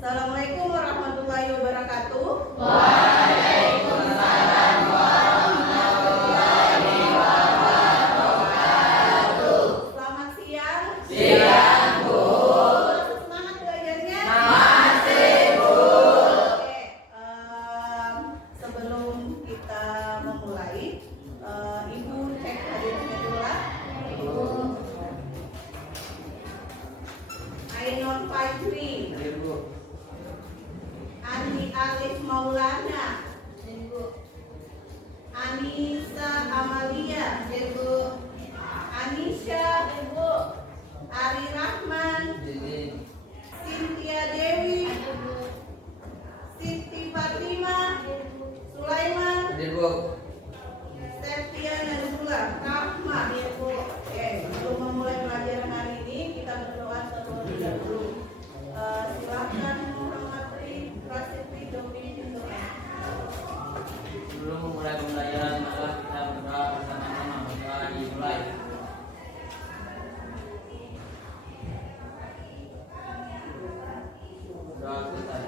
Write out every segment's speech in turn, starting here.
Assalamualaikum warahmatullahi wabarakatuh. Waalaikumsalam warahmatullahi wabarakatuh. Selamat siang. Siang, Bu. Semangat belajarnya? Masih, Bu. Oke, sebelum kita memulai, Ibu cek hadirnya dulu lah. Ainun Fajri, Andi Alif Maulana, Anissa Amalia, Anisha, Ari Rahman, Cynthia Dewi, Siti Fatima, Sulaiman, Septia Nazula, Rahma. Oke, sebelum memulai pelajaran hari ini kita berdoa terlebih dahulu. Silakan Muhammad Prasetya Domi doa. Sebelum memulai pembelajaran, maka kita berdoa bersama-sama. Berdoa dimulai. Doa selesai.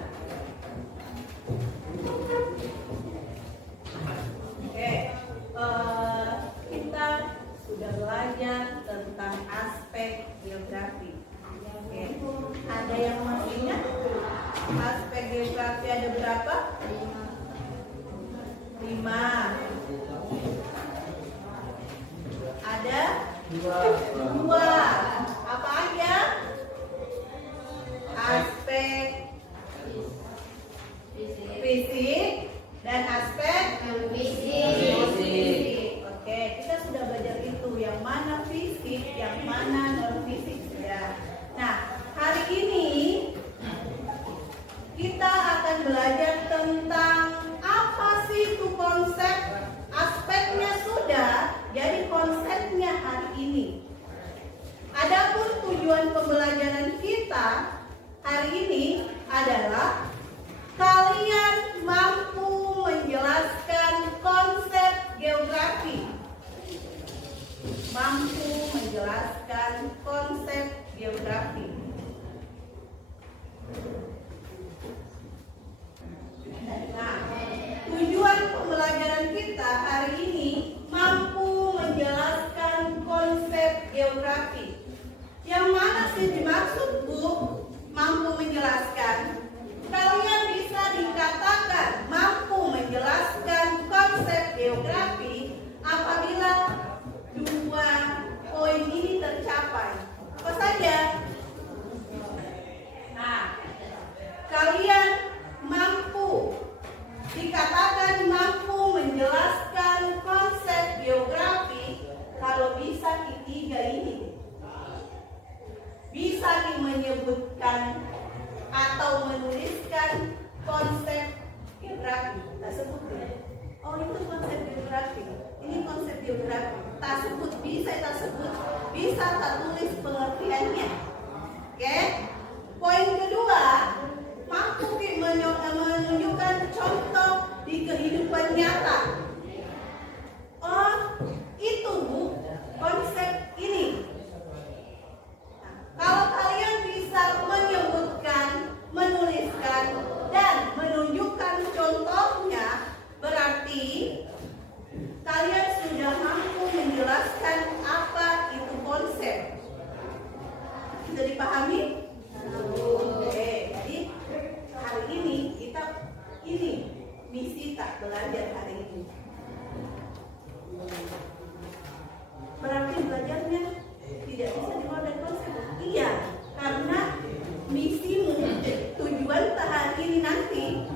Oke, kita sudah belajar tentang aspek geografi. Oke, ada yang masih ingat aspek geografi ada berapa? 5. Ada 2. Apa aja? Aspek fisik dan aspek fisik. Oke, kita sudah belajar itu, yang mana fisik, yang mana non fisik sudah. Nah, hari ini kita akan belajar tentang apa sih itu konsep. Aspeknya sudah, jadi konsepnya hari ini. Adapun tujuan pembelajaran kita hari ini adalah kalian mampu menjelaskan konsep geografi. Mampu menjelaskan konsep geografi. Nah, tujuan pembelajaran kita hari ini mampu menjelaskan konsep geografi. Yang mana sih dimaksud, Bu? Mampu menjelaskan. Kalian bisa dikatakan mampu menjelaskan konsep geografi apabila 2 poin ini tercapai. Apa saja? Nah, kalian mampu dikatakan mampu menjelaskan konsep geografi kalau bisa ketiga ini. Bisa menyebutkan atau menuliskan konsep geografi. Tak sebut ya. Oh, itu konsep geografi. Ini konsep geografi. Tak sebut, bisa tak sebut. Bisa tak tulis pengertiannya. Oke? Poin kedua, mampu menunjukkan contoh di kehidupan nyata. Oh, itu Bu, konsep ini. Kalau kalian bisa menyebutkan, menuliskan, dan menunjukkan contohnya, berarti kalian sudah mampu menjelaskan apa itu konsep. Bisa dipahami? Oke, jadi hari ini kita misi tak belajar hari ini. Berarti belajarnya tidak bisa dimulai dari konsep. Iya, karena misimu, tujuan hari ini nanti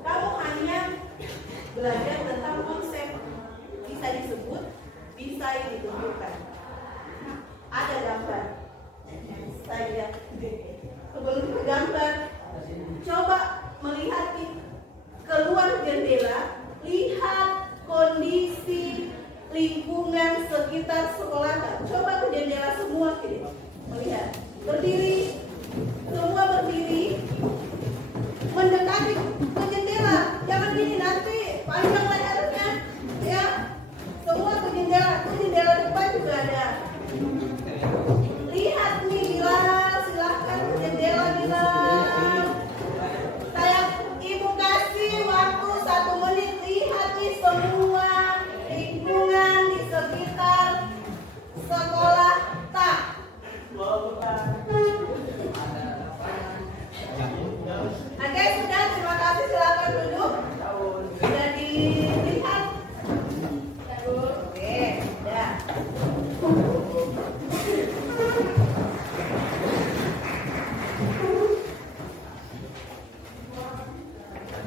kamu hanya belajar tentang konsep. Bisa disebut, bisa ditunjukkan. Ada gambar. Saya sebelum ke gambar, coba melihat keluar jendela, lihat kondisi lingkungan sekitar sekolah. Coba ke jendela semua, melihat berdiri, semua berdiri, mendekati ke jendela. Jangan gini, nanti panjang leher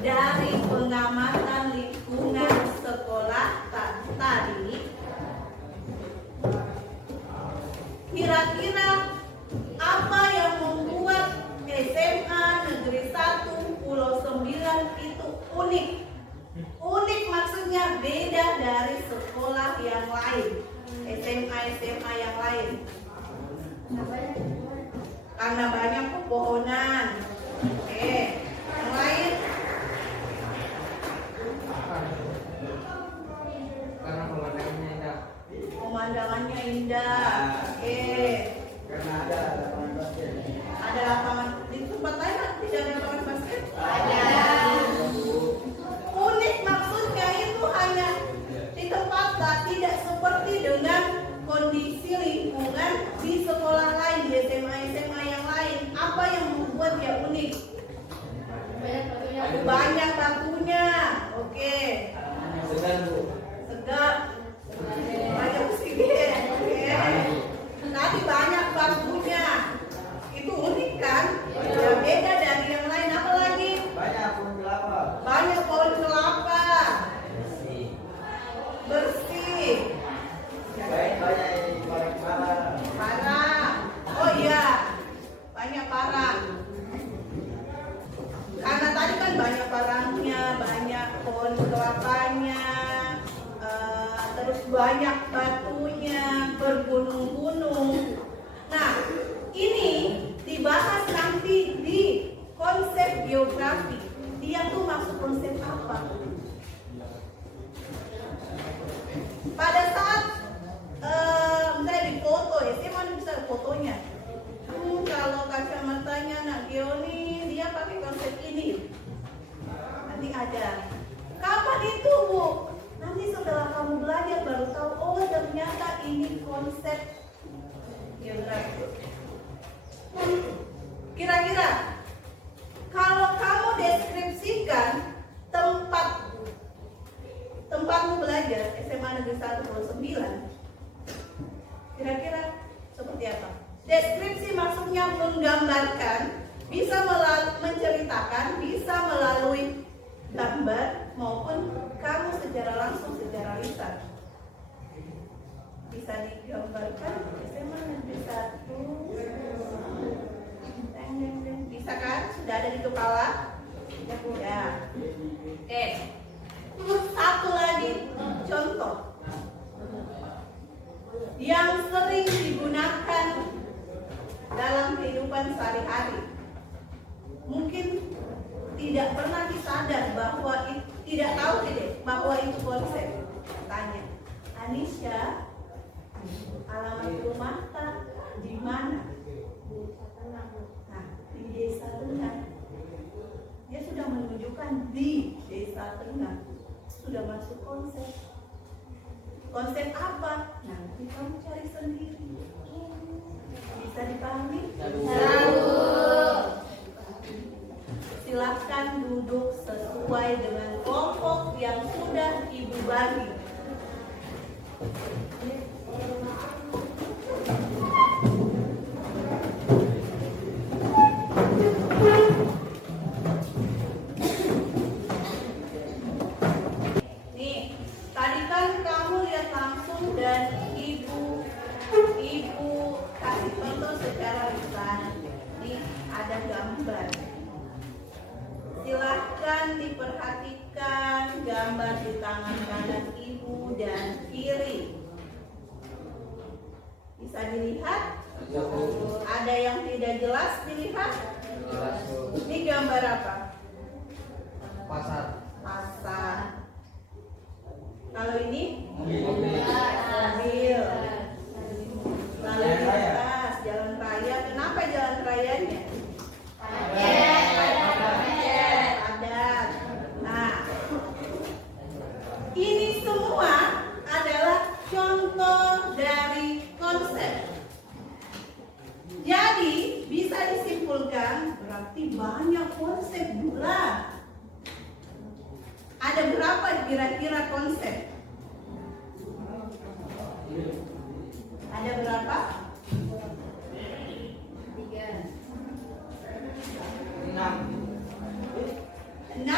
dari pengamatan lingkungan sekolah tadi, kira-kira apa yang membuat SMA Negeri 1 Pulau 9 itu unik? Unik maksudnya beda dari sekolah yang lain, SMA yang lain. Karena banyak pepohonan. Oke, yang lain? Karena pemandangannya indah. Pemandangannya indah. Oke. Karena ada lapangan basket. Ada lapangan di tempat lain tidak ada lapangan basket? Ada. Unik maksudnya itu hanya di tempat tidak seperti dengan kondisi lingkungan di sekolah lain, di SMA yang lain. Apa yang membuat dia unik? Banyak batunya. Oke. Segar, Bu. Segar. Banyak oksigen. Oke. Tadi banyak batunya. Itu unik kan? Ya, beda dari yang lain. Apa lagi? Banyak pohon kelapa. Banyak pohon kelapa. Bersih. Bersih. Banyak parang-parang. Parang. Oh iya. Banyak parang. Karena tadi kan banyak parangnya, banyak pohon kelapanya, terus banyak batunya, bergunung-gunung. Nah, ini dibahas nanti di konsep geografi. Dia tuh maksud konsep apa? Pada saat misalnya di foto ya, saya mana bisa fotonya. Kalau kacamatanya Nak Gioni dia pakai konsep ini. Nanti ada. Kapan itu, Bu? Nanti setelah kamu belajar baru tahu, oh ternyata ini konsep geografi. Kira-kira kalau kamu deskripsikan tempatmu belajar SMA Negeri 1 Pulau 9, kira-kira seperti apa? Deskripsi maksudnya menggambarkan, bisa menceritakan, bisa melalui gambar maupun kamu secara langsung, secara lisan. Bisa digambarkan SMA Negeri 1. Bisa kan? Sudah ada di kepala? Ya. Oke. Satu lagi contoh yang sering digunakan dalam kehidupan sehari-hari. Mungkin tidak pernah disadar bahwa tidak tahu bahwa itu konsep. Tanya, Anisha, alamat rumah di mana? Nah, di Desa Tengah. Dia sudah menunjukkan di Desa Tengah. Sudah masuk konsep. Konsep apa? Nanti kamu cari sendiri. Bisa dipahami? Tahu. Silahkan duduk sesuai dengan kelompok yang sudah Ibu bagi. Nih, tadi kan kamu lihat langsung dan Ibu kasih contoh secara lisan. Nih, ada gambar. Silahkan diperhatikan gambar di tangan kanan Ibu dan kiri. Bisa dilihat? Ada yang tidak jelas dilihat? Ini gambar apa? Pasar. Pasar. Kalau ini? Mobil. Mobil. Lalu lintas, jalan raya. Kenapa jalan rayanya? Padat. Nah, ini semua adalah contoh dari konsep. Jadi bisa disimpulkan berarti banyak konsep pula. Ada berapa kira-kira konsep? Ada berapa? 3. 6. 6,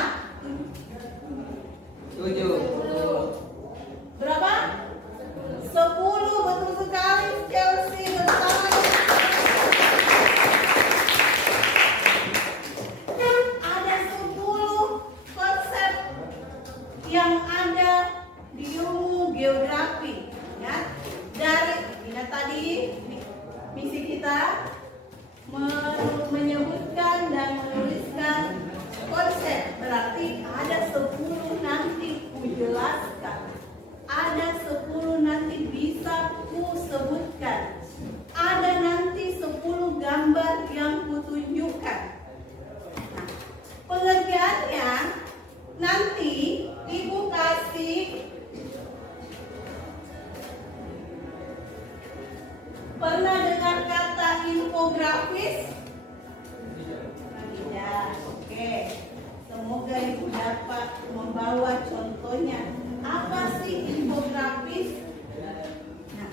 bawah contohnya. Apa sih infografis? Nah,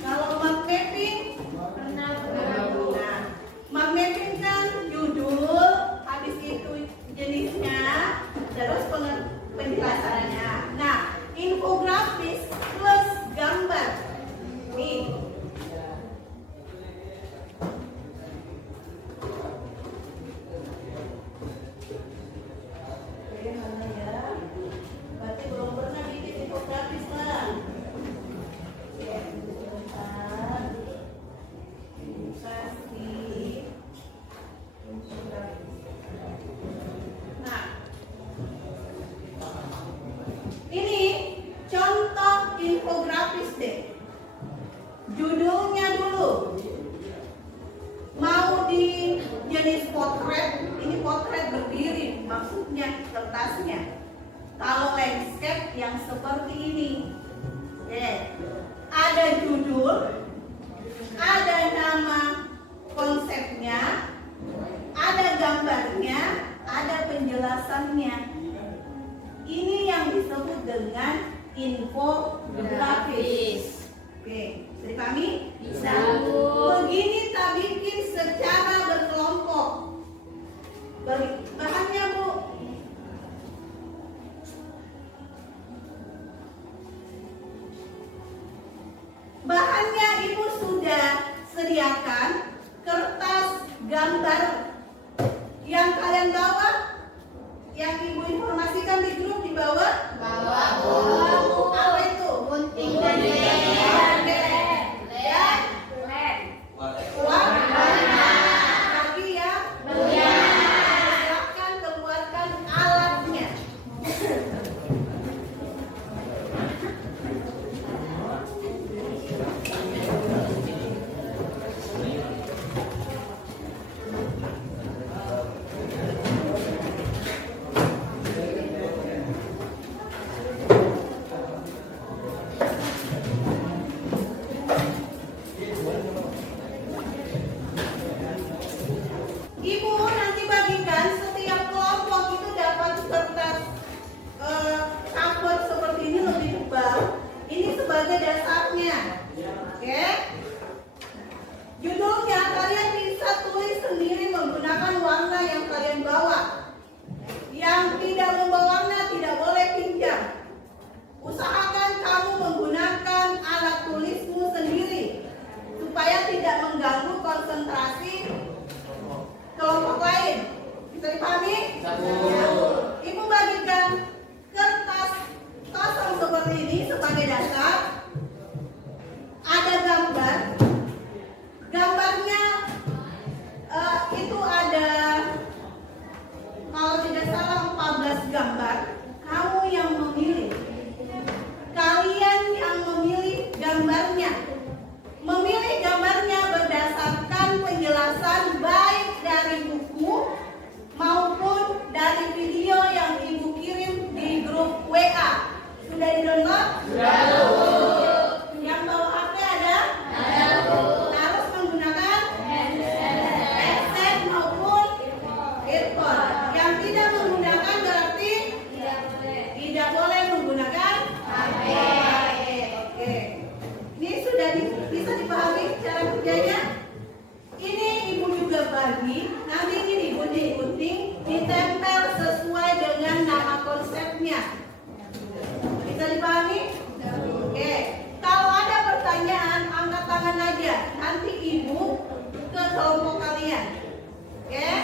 kalau map mapping, nah, map mapping kan judul, habis itu jenisnya, terus penjelasannya. Nah, infografis plus gambar. Nih. Oke, mana ya? Berarti belum pernah bikin infografis lah. Oke, sebentar. Kasih infografis. Nah, ini contoh infografis deh. Judulnya dulu. Mau di jenis potret, ini potret berdiri, maksudnya kertasnya. Kalau landscape yang seperti ini, oke, ada judul, ada nama konsepnya, ada gambarnya, ada penjelasannya. Ini yang disebut dengan infografis. Oke, bisa dipahami? Bisa. Begini tak bikin secara berkelompok. Bahannya, Bu. Bahannya Ibu sudah sediakan kertas gambar yang kalian bawa, yang Ibu informasikan di grup di bawah. Apa itu? Gunting dan Warna. Lagi ya. Silakan keluarkan alatnya. Ibu nanti bagikan setiap kelompok itu dapat kertas cover seperti ini lebih tebal. Ini sebagai dasarnya. Oke? Judulnya kalian bisa tulis sendiri menggunakan warna yang kalian bawa. Yang tidak membawa warna tidak boleh pinjam. Usahakan kamu menggunakan alat tulismu sendiri supaya tidak mengganggu konsentrasi kelompok lain. Bisa dipahami? Ibu bagikan kertas kosong seperti ini sebagai dasar. Ada gambar. Gambarnya itu ada, kalau tidak salah 14 gambar. Kamu yang memilih. Kalian yang memilih gambarnya. Memilih gambarnya berdasarkan penjelasan baik dari buku maupun dari video yang Ibu kirim di grup WA. Sudah di-download? Sudah. Yang bawa HP ada? Ada. Harus menggunakan headset maupun earphone. Yang tidak menggunakan berarti tidak boleh menggunakan HP. Oke. Ini sudah bisa dipahami cara kerjanya? Ini Ibu juga bagi, nanti ini digunting-gunting, ditempel sesuai dengan nama konsepnya. Bisa dipahami? Oke. Kalau ada pertanyaan, angkat tangan aja. Nanti Ibu ke kelompok kalian. Oke?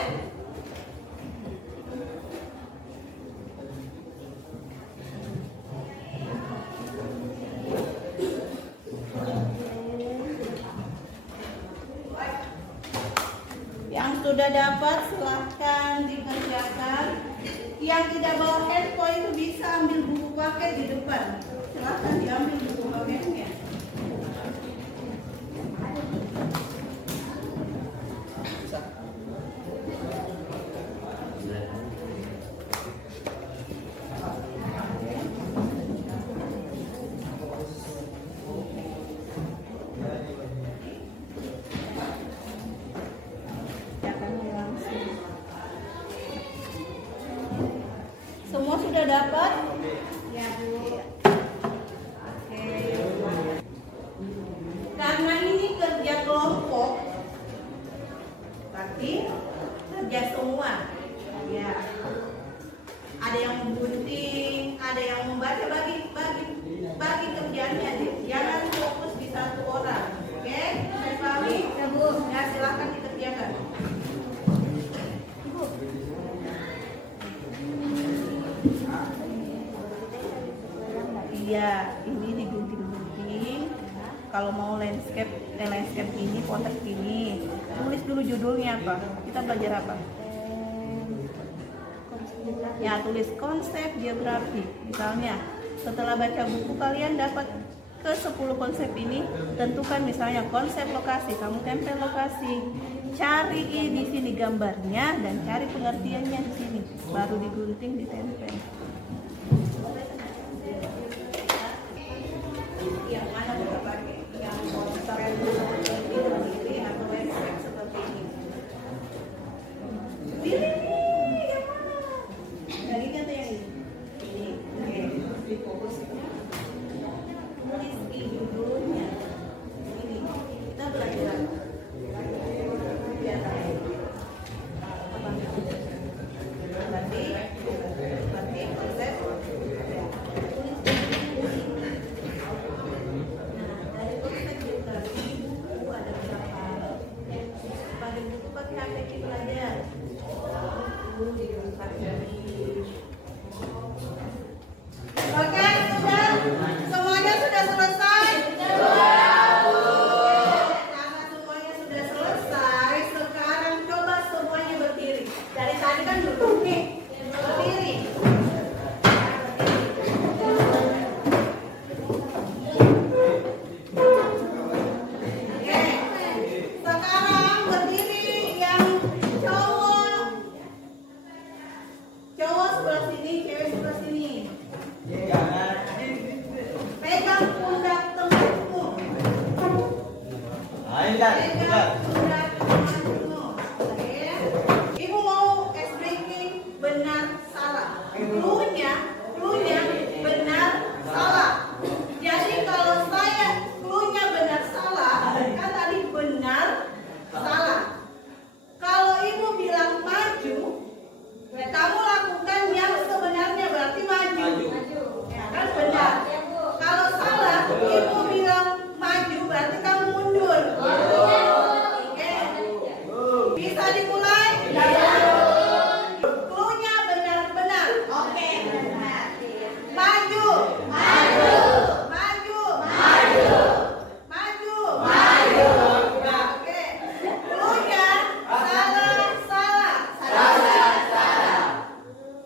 Yang sudah dapat silahkan dikerjakan. Yang tidak bawa handphone itu bisa ambil buku paket di depan. Silahkan diambil buku paketnya. Semua sudah dapat? Ya, Bu. Oke. Karena ini kerja kelompok, berarti kerja semua. Ya. Ada yang memgunting, ada yang membaca, bagi kerjanya deh. Jangan fokus di satu orang. Oke? Saya pahami? Ya, Bu. Ya, silakan dikerjakan. Iya, ini digunting-gunting. Kalau mau landscape ini, potret ini, tulis dulu judulnya apa. Kita belajar apa? Ya, tulis konsep geografi. Misalnya, setelah baca buku kalian dapat ke 10 konsep ini, tentukan misalnya konsep lokasi, kamu tempel lokasi. Cari di sini gambarnya dan cari pengertiannya di sini. Baru digunting, ditempel. Yang mana kita pakai? Yang poster yang seperti ini atau landscape seperti ini? Pilih yang mana? Yang ini atau yang ini? Ini, oke. Fokus. Tulis di judulnya. Ini kita belajar. Biar tahu. Apa? Berarti konsep. Oke, sudah? Semuanya sudah selesai? Karena semuanya sudah selesai, sekarang coba semuanya berdiri. Dari tadi kan duduk nih, berdiri. Oke, sekarang berdiri yang cowok. Cowok sebelah sini, cewek sebelah sini. Pegang pundak temanmu. Pegang pundak temanmu. Oke. Ibu mau ice breaking benar salah. Cluenya benar salah. Jadi kalau saya cluenya benar salah, kan tadi benar salah. Kalau ibu bilang maju, kamu lakukan yang sebenarnya berarti maju. Ya kan benar. Kalau salah, ibu bilang maju berarti kamu mundur. Oke. Bisa dimulai? Cluenya benar-benar. Oke. Maju. Maju. Maju. Maju. Maju. Maju. Nah, oke. Cluenya salah, salah. Salah, salah.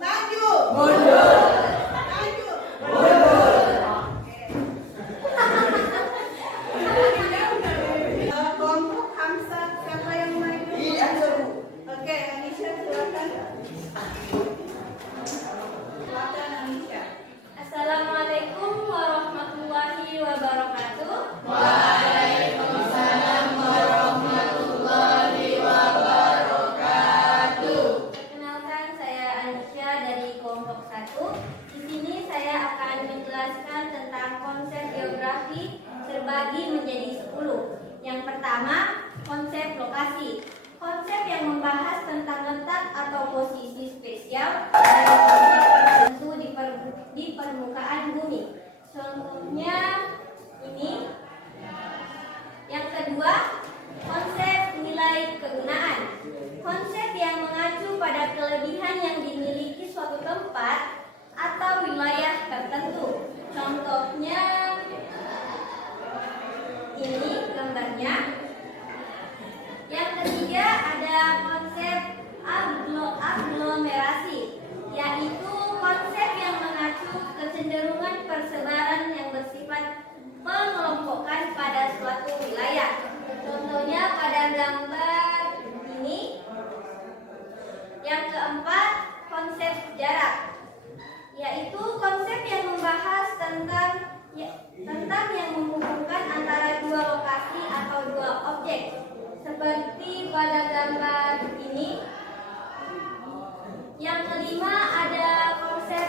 Maju. Mundur. Maju. Mundur. Kelompok Hamzah, siapa yang main? Oke, Anisha silakan. Silakan Anisha. Assalamualaikum warahmatullahi wabarakatuh. Perkenalkan, saya Anisha dari kelompok 1. Di sini saya akan menjelaskan tentang konsep geografi terbagi menjadi 10. Yang pertama, konsep lokasi. Konsep yang membahas tentang letak atau posisi spesial dari objek tertentu di permukaan bumi. Contohnya ini. Yang kedua, konsep nilai kegunaan. Konsep yang mengacu pada kelebihan yang dimiliki suatu tempat atau wilayah tertentu. Contohnya ini gambarnya. Yang ketiga ada konsep aglomerasi, yaitu konsep yang mengacu kecenderungan persebaran yang bersifat pengelompokan pada suatu wilayah. Contohnya pada gambar ini. Yang keempat, konsep jarak, yaitu konsep yang membahas tentang yang menghubungkan antara dua lokasi atau dua objek, seperti pada gambar ini. Yang kelima ada konsep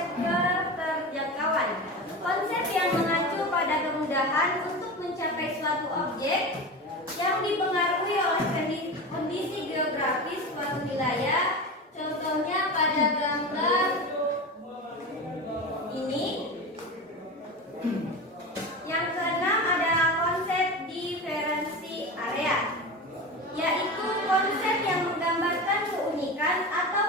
suatu objek yang dipengaruhi oleh kondisi geografis suatu wilayah. Contohnya pada gambar ini. Yang keenam adalah konsep diferensi area, yaitu konsep yang menggambarkan keunikan atau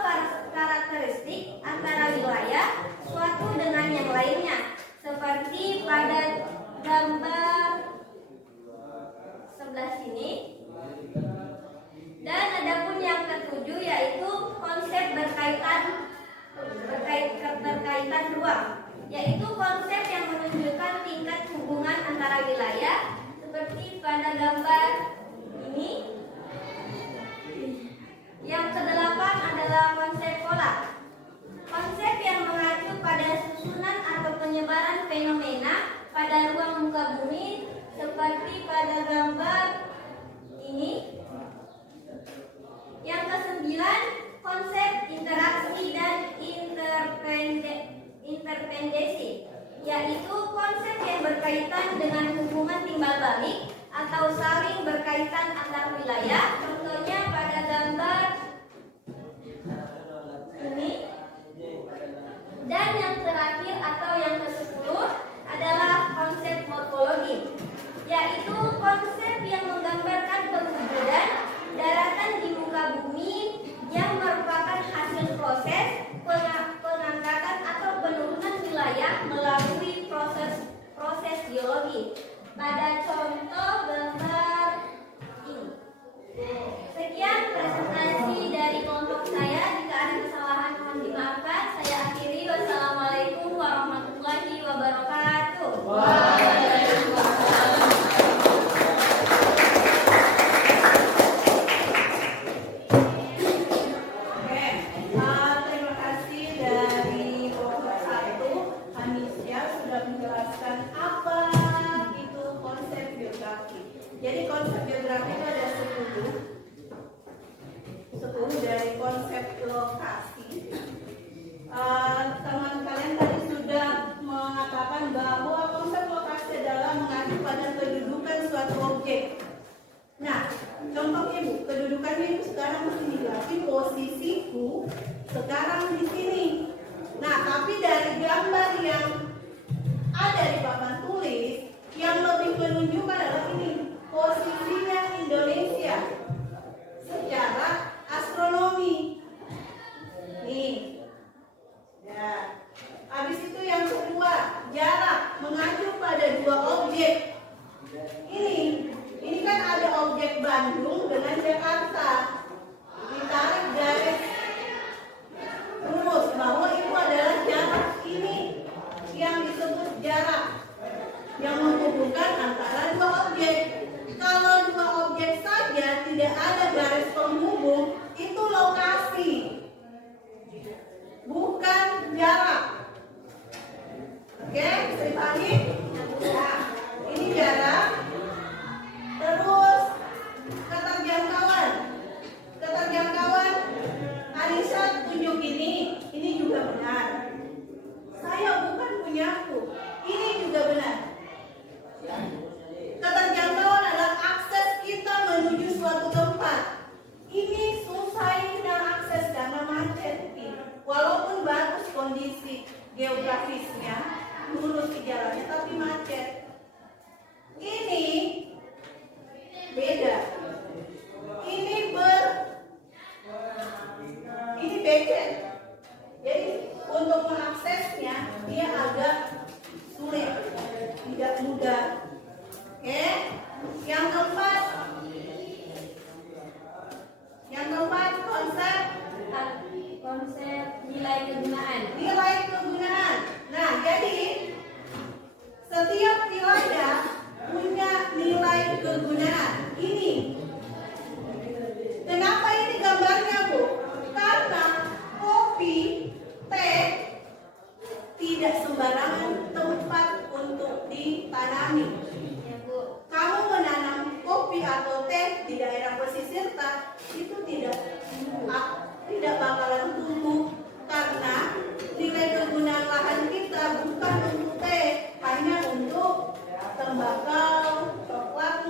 karakteristik antara wilayah suatu dengan yang lainnya, seperti pada gambar sebelah sini. Dan adapun yang ketujuh yaitu konsep keterkaitan ruang, yaitu konsep yang menunjukkan tingkat hubungan antara wilayah, seperti pada gambar ini. Yang kedelapan adalah konsep pola, konsep yang mengacu pada susunan atau penyebaran fenomena pada ruang muka bumi, seperti pada gambar ini. Yang kesembilan, konsep interaksi dan intervensi, yaitu konsep yang berkaitan dengan hubungan timbal balik atau saling berkaitan antar wilayah. Contohnya pada gambar ini. Dan yang terakhir atau yang ke-10 adalah konsep morfologi, yaitu konsep yang menggambarkan perwujudan daratan di muka bumi yang merupakan hasil proses pengangkatan atau penurunan wilayah melalui proses geologi. Pada contoh gambar ini. Sekian presentasi dari kelompok saya. Jika ada kesalahan mohon dimaafkan. Saya akhiri. Wassalamualaikum warahmatullahi wabarakatuh. Terima kasih dari kelompok 1, Anisya sudah menjelaskan apa itu konsep geografi. Jadi konsep geografi itu ada 10 dari konsep lokasi. Teman kalian tadi sudah mengatakan bahwa konsep lokasi adalah mengacu pada kedudukan suatu objek. Nah, contohnya Bu, kedudukannya itu sekarang mesti dilatih posisiku sekarang di sini. Nah, tapi dari gambar yang ada di papan tulis, yang lebih menunjukkan adalah ini, posisinya Indonesia secara astronomi. Nih. Ya. Habis itu yang kedua, jarak mengacu pada dua objek. Ini kan ada objek Bandung dengan Jakarta. Ditarik garis lurus bahwa itu adalah jarak ini yang disebut jarak yang menghubungkan antara dua objek. Kalau dua objek saja tidak ada garis penghubung, itu lokasi, bukan jarak. Oke, bisa dipahami? Nah, ini jarak. Terus keterjangkauan. Anissa tunjuk ini juga benar. Saya bukan punyaku, ini juga benar. Keterjangkauan adalah akses kita menuju suatu tempat. Ini susah kita akses karena macet. Walaupun bagus kondisi geografisnya, lurus di jalannya tapi macet. Ini beda. Ini becek. Jadi untuk mengaksesnya dia agak sulit, tidak mudah. Oke. Yang keempat konsep nilai kegunaan. Nilai kegunaan. Nah, jadi setiap wilayah punya nilai kegunaan. Ini. Kenapa ini gambarnya, Bu? Karena kopi, teh tidak sembarangan tempat untuk ditanami. Ya, Bu. Kamu menanam kopi atau teh di daerah pesisir itu tidak bakalan tumbuh karena nilai kegunaan lahan kita bukan untuk teh, hanya untuk tembakau, coklat,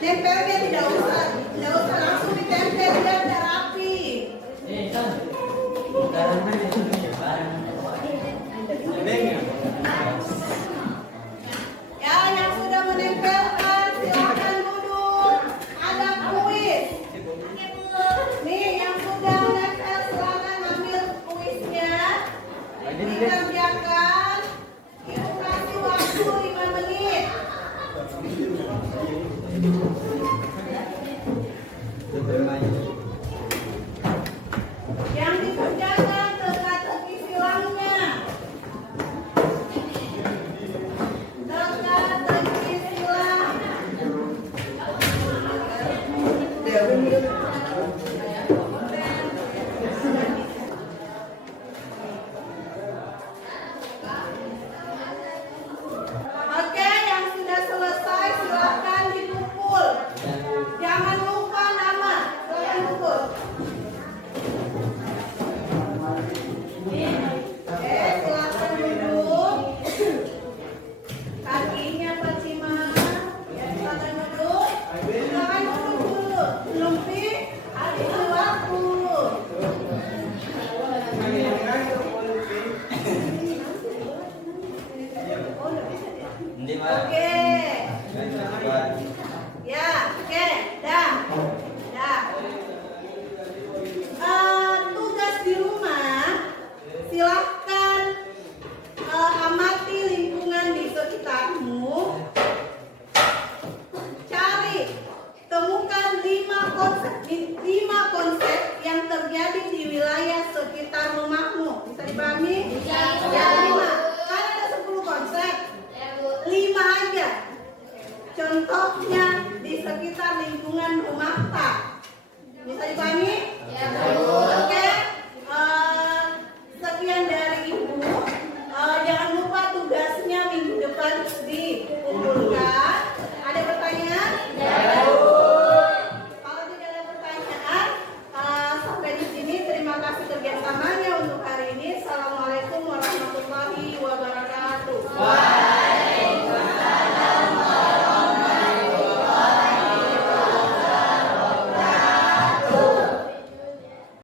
Nempelnya tidak usah langsung ditempel biar tidak rapi. Kan. Sekarang kan itu barang. Ya, yang sudah menempelkan silakan duduk. Ada kuis. Nih, yang sudah menempel silakan ambil kuisnya. Dikerjakan. Ibu kasih waktu 5 menit. Yang dikerjakan teka-teki silangnya. Teka-teki silang. Oke, yang sudah selesai silakan dikumpul. Jangan lupa nama. Silakan kumpul. Silakan duduk. Kakinya Fatima. Ya, silakan duduk. Silakan duduk dulu. Lumpi, habis waktu. Hindi ba? Oke. Ya, oke, dah. Tugas di rumah, silahkan amati lingkungan di sekitarmu. Cari, temukan 5 konsep yang terjadi di wilayah sekitar rumahmu. Bisa dipahami? Ya, 5. Kan ada 10 konsep. 5 aja. Contohnya di sekitar lingkungan rumah tak. Bisa dipahami? Ya, Bu. Oke.